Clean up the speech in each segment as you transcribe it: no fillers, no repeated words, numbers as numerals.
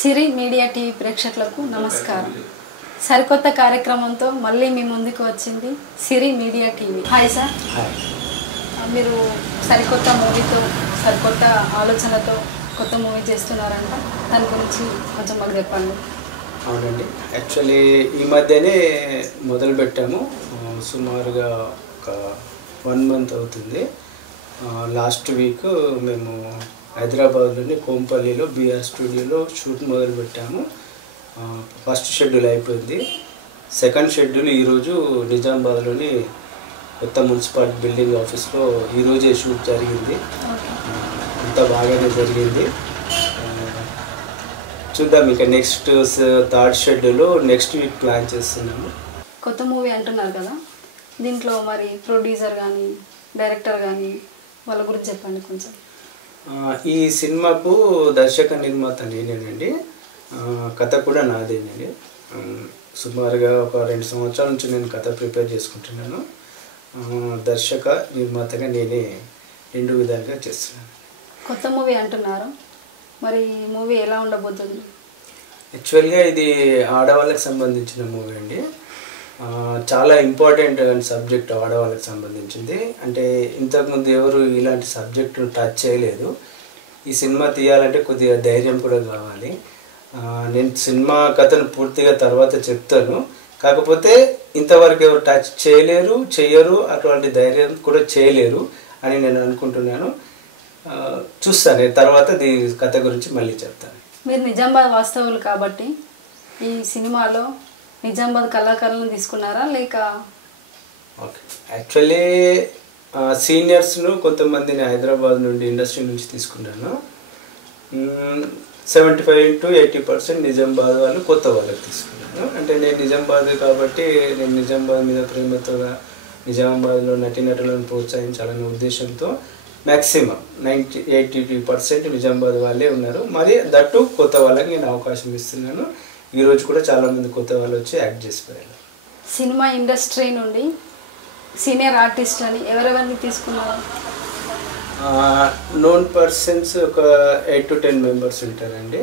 సిరి media TV ప్రేక్షకులకు నమస్కారం. సరికొత్త కార్యక్రమంతో మళ్ళీ మీ ముందుకు వచ్చింది Siri media TV. Hi sir. Hi. మీరు సరికొత్త మూవీతో సరికొత్త ఆలోచనతో కొత్త మూవీ చేస్తున్నారంట, దాని గురించి కొంచెం మాకు చెప్పండి. అవునండి, యాక్చువల్లీ ఈ మధ్యనే మొదలుపెట్టాము. సుమారుగా ఒక 1 month అవుతుంది. లాస్ట్ వీక్ మేము హైదరాబాద్లోని కోంపల్లిలో బీఆర్ స్టూడియోలో షూట్ మొదలుపెట్టాము. ఫస్ట్ షెడ్యూల్ అయిపోయింది. సెకండ్ షెడ్యూల్ ఈరోజు నిజామాబాద్లోని కొత్త మున్సిపాలిటీ బిల్డింగ్ ఆఫీస్లో ఈరోజే షూట్ జరిగింది. అంతా బాగానే జరిగింది. చూద్దాం, ఇంకా next third schedule next week plan చేస్తున్నాము. కొత్త మూవీ అంటున్నారు కదా, దీంట్లో మరి ప్రొడ్యూసర్ కానీ డైరెక్టర్ కానీ వాళ్ళ గురించి చెప్పండి కొంచెం. ఈ సినిమాకు దర్శక నిర్మాత నేనేనండి. కథ కూడా నాదేనండి. సుమారుగా ఒక 2 సంవత్సరాల నుంచి నేను కథ ప్రిపేర్ చేసుకుంటున్నాను. దర్శక నిర్మాతగా నేనే 2 విధాలుగా చేస్తున్నాను. కొత్త మూవీ అంటున్నారు, మరి మూవీ ఎలా ఉండబోతుంది? యాక్చువల్గా ఇది ఆడవాళ్ళకి సంబంధించిన మూవీ అండి. చాలా ఇంపార్టెంట్ సబ్జెక్ట్ ఆడవాళ్ళకి సంబంధించింది. అంటే ఇంతకుముందు ఎవరు ఇలాంటి సబ్జెక్టును టచ్ చేయలేదు. ఈ సినిమా తీయాలంటే కొద్దిగా ధైర్యం కూడా కావాలి. నేను సినిమా కథను పూర్తిగా తర్వాత చెప్తాను. కాకపోతే ఇంతవరకు ఎవరు టచ్ చేయలేరు, చెయ్యరు, అటువంటి ధైర్యం కూడా చేయలేరు అని నేను అనుకుంటున్నాను. చూస్తాను, తర్వాత ఈ కథ గురించి మళ్ళీ చెప్తాను. మీరు నిజామాబాద్ వాస్తవులు కాబట్టి ఈ సినిమాలో నిజామాబాద్ కళాకారులను తీసుకున్నారా లేక? ఓకే, యాక్చువల్లీ సీనియర్స్ను కొంతమందిని హైదరాబాద్ నుండి ఇండస్ట్రీ నుంచి తీసుకున్నాను. 75 to 80% నిజామాబాద్ వాళ్ళు కొత్త వాళ్ళకి తీసుకున్నాను. అంటే నేను నిజామాబాద్ కాబట్టి నేను నిజామాబాద్ మీద ప్రేమతో నిజామాబాద్లో నటీనటులను ప్రోత్సహించాలనే ఉద్దేశంతో మ్యాక్సిమం 80% నిజామాబాద్ వాళ్ళే ఉన్నారు. మరి దట్టు కొత్త వాళ్ళకి నేను అవకాశం ఇస్తున్నాను. ఈరోజు కూడా చాలామంది కొత్త వాళ్ళు వచ్చి యాక్ట్ చేసిపోయారు. సినిమా ఇండస్ట్రీ నుండి సీనియర్ ఆర్టిస్ట్ అని ఎవరెవరిని తీసుకున్నారు? నోన్ పర్సన్స్ ఒక 8 to 10 members ఉంటారండి.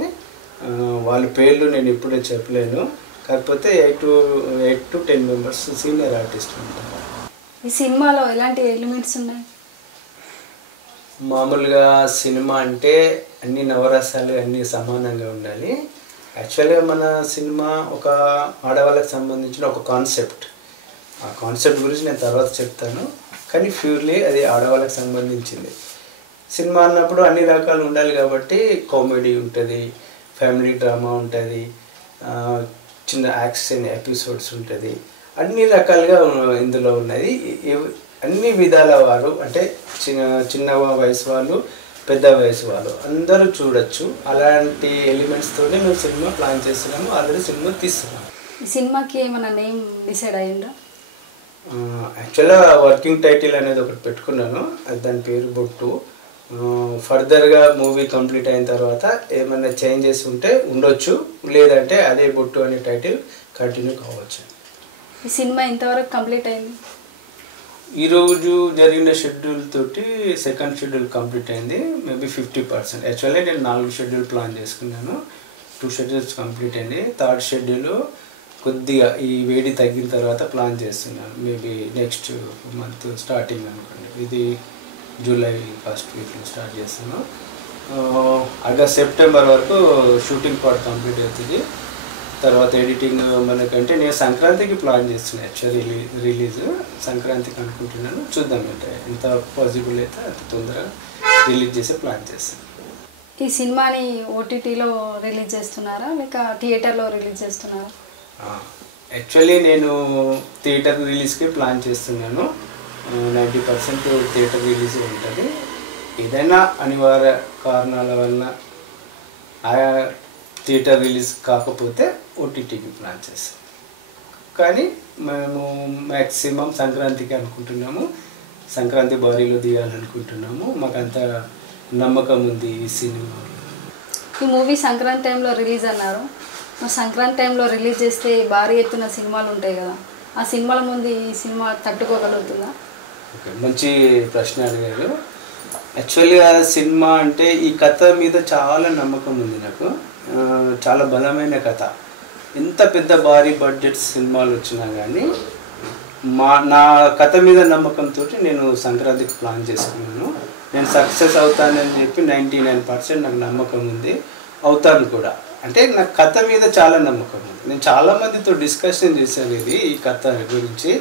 వాళ్ళ పేర్లు నేను ఇప్పుడే చెప్పలేను. కాకపోతే 8 to 10 members సీనియర్ ఆర్టిస్ట్ ఉంటారు. ఈ సినిమాలో ఎలాంటి ఎలిమెంట్స్ ఉన్నాయి? మామూలుగా సినిమా అంటే అన్ని నవరసాలు అన్నీ సమానంగా ఉండాలి. యాక్చువల్గా మన సినిమా ఒక ఆడవాళ్ళకి సంబంధించిన ఒక కాన్సెప్ట్. ఆ కాన్సెప్ట్ గురించి నేను తర్వాత చెప్తాను. కానీ ప్యూర్లీ అది ఆడవాళ్ళకి సంబంధించింది. సినిమా అన్నప్పుడు అన్ని రకాలు ఉండాలి కాబట్టి కామెడీ ఉంటుంది, ఫ్యామిలీ డ్రామా ఉంటుంది, చిన్న యాక్షన్ ఎపిసోడ్స్ ఉంటుంది, అన్ని రకాలుగా ఇందులో ఉన్నది. అన్ని విధాల వారు అంటే చిన్న వయసు వాళ్ళు, పెద్ద వయసు వాళ్ళు అందరూ చూడొచ్చు. అలాంటి ఎలిమెంట్స్తోనే మేము సినిమా ప్లాన్ చేస్తున్నాము. ఆల్రెడీ సినిమా తీస్తున్నాము. ఈ సినిమాకి ఏమైనా నేమ్ డిసైడ్ అయ్యిందా? యాక్చువల్గా వర్కింగ్ టైటిల్ అనేది ఒకటి పెట్టుకున్నాను, అది దాని పేరు బొట్టు. ఫర్దర్గా మూవీ కంప్లీట్ అయిన తర్వాత ఏమైనా చేంజెస్ ఉంటే ఉండొచ్చు, లేదంటే అదే బొట్టు అనే టైటిల్ కంటిన్యూ కావచ్చు. ఈ సినిమా ఇంతవరకు కంప్లీట్ అయింది? ఈరోజు జరిగిన షెడ్యూల్ తోటి సెకండ్ షెడ్యూల్ కంప్లీట్ అయింది. మేబీ 50%. యాక్చువల్లీ నేను 4 షెడ్యూల్ ప్లాన్ చేసుకున్నాను. 2 షెడ్యూల్స్ కంప్లీట్ అయింది. థర్డ్ షెడ్యూల్ కొద్దిగా ఈ వేడి తగ్గిన తర్వాత ప్లాన్ చేస్తున్నాను. మేబీ నెక్స్ట్ మంత్ స్టార్టింగ్ అనుకోండి. ఇది జూలై ఫస్ట్ వీక్లో స్టార్ట్ చేస్తున్నాను. ఆగస్ట్ సెప్టెంబర్ వరకు షూటింగ్ పార్ట్ కంప్లీట్ అవుతుంది. తర్వాత ఎడిటింగ్ మనకంటే నేను సంక్రాంతికి ప్లాన్ చేస్తున్నాను. యాక్చువల్లీ రిలీజ్ సంక్రాంతికి అనుకుంటున్నాను. చూద్దాం, అంటే ఎంత పాసిబుల్ అయితే అంత తొందరగా రిలీజ్ చేసే ప్లాన్ చేస్తాను. ఈ సినిమాని ఓటీటీలో రిలీజ్ చేస్తున్నారా లేక థియేటర్లో రిలీజ్ చేస్తున్నారా? యాక్చువల్లీ నేను థియేటర్ రిలీజ్కే ప్లాన్ చేస్తున్నాను. 90% థియేటర్ రిలీజ్ ఉంటుంది. ఏదైనా అనివార్య కారణాల వల్ల థియేటర్ రిలీజ్ కాకపోతే ఓటీటీకి ప్లాన్ చేస్తాం. కానీ మేము మ్యాక్సిమం సంక్రాంతికి అనుకుంటున్నాము. సంక్రాంతి భారీలో తీయాలనుకుంటున్నాము. మాకంత నమ్మకం ఉంది ఈ సినిమా. ఈ మూవీ సంక్రాంతి టైంలో రిలీజ్ అన్నారు. మరి సంక్రాంతి టైంలో రిలీజ్ చేస్తే భారీ ఎత్తున సినిమాలు ఉంటాయి కదా, ఆ సినిమాల ముందు ఈ సినిమా తట్టుకోగలుగుతుందా? ఓకే, మంచి ప్రశ్న అడిగారు. యాక్చువల్గా సినిమా అంటే ఈ కథ మీద చాలా నమ్మకం ఉంది నాకు. చాలా బలమైన కథ. ఎంత పెద్ద భారీ బడ్జెట్ సినిమాలు వచ్చినా కానీ నా కథ మీద నమ్మకంతో నేను సంక్రాంతికి ప్లాన్ చేసుకున్నాను. నేను సక్సెస్ అవుతానని చెప్పి 99% నాకు నమ్మకం ఉంది, అవుతాను కూడా. అంటే నాకు కథ మీద చాలా నమ్మకం ఉంది. నేను చాలామందితో డిస్కషన్ చేశాను ఈ కథ గురించి.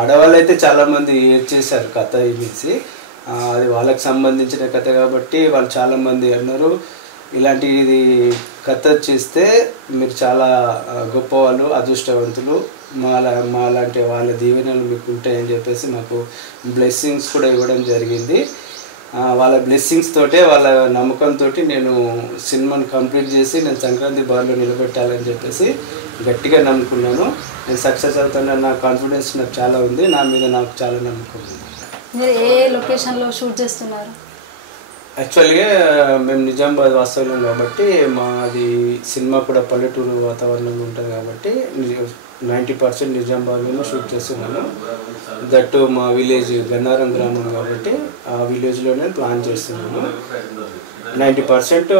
ఆడవాళ్ళు అయితే చాలామంది చేశారు కథ అనేసి. అది వాళ్ళకి సంబంధించిన కథ కాబట్టి వాళ్ళు చాలామంది అన్నారు, ఇలాంటిది కథ చేస్తే మీరు చాలా గొప్పవాళ్ళు, అదృష్టవంతులు, మాలాంటి వాళ్ళ దీవెనలు మీకు ఉంటాయని చెప్పేసి మాకు బ్లెస్సింగ్స్ కూడా ఇవ్వడం జరిగింది. వాళ్ళ బ్లెస్సింగ్స్ తోటే, వాళ్ళ నమ్మకంతో నేను సినిమాని కంప్లీట్ చేసి నేను సంక్రాంతి బార్లో నిలబెట్టాలని చెప్పేసి గట్టిగా నమ్ముకున్నాను. నేను సక్సెస్ అవుతానన్న నా కాన్ఫిడెన్స్ నాకు చాలా ఉంది, నా మీద నాకు చాలా నమ్మకం ఉంది. మీరు ఏ లొకేషన్లో షూట్ చేస్తున్నారు? యాక్చువల్గా మేము నిజామాబాద్ వాస్తవ్యం కాబట్టి మాది సినిమా కూడా పల్లెటూరు వాతావరణంలో ఉంటుంది కాబట్టి 90% నిజామాబాద్లోనే షూట్ చేస్తున్నాను. దట్టు మా విలేజ్ గన్నారం గ్రామం కాబట్టి ఆ విలేజ్లోనే ప్లాన్ చేస్తున్నాను. 90%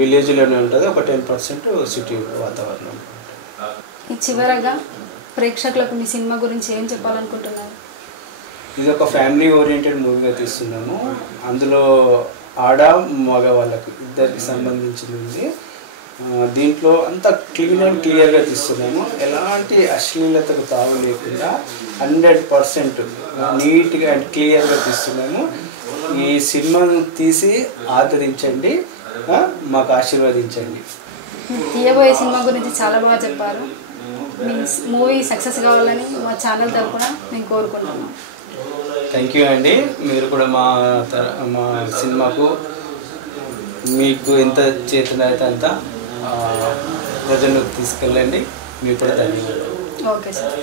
విలేజ్లోనే ఉంటుంది, ఒక 10% సిటీ వాతావరణం. ఈ చివరగా ప్రేక్షకులకు మీ సినిమా గురించి ఏం చెప్పాలనుకుంటున్నారు? ఇది ఒక ఫ్యామిలీ ఓరియంటెడ్ మూవీగా తీస్తున్నాము. అందులో ఆడ మగ వాళ్ళకి ఇద్దరికి సంబంధించింది. దీంట్లో అంతా క్లీన్ అండ్ క్లియర్గా తీస్తున్నాము. ఎలాంటి అశ్లీలతకు తావు లేకుండా 100% నీట్గా అండ్ క్లియర్గా తీస్తున్నాము. ఈ సినిమాను తీసి ఆదరించండి, మాకు ఆశీర్వదించండి. తీయబోయే సినిమా గురించి చాలా బాగా చెప్పారు. మీ మూవీ సక్సెస్ కావాలని మా ఛానల్ తరఫున నేను కోరుకుంటున్నాను. థ్యాంక్ యూ అండి. మీరు కూడా మా సినిమాకు మీకు ఎంత చేతనైతే అంత ప్రజలకు తీసుకెళ్ళండి. మీకు కూడా ధన్యవాదాలు. Okay sir.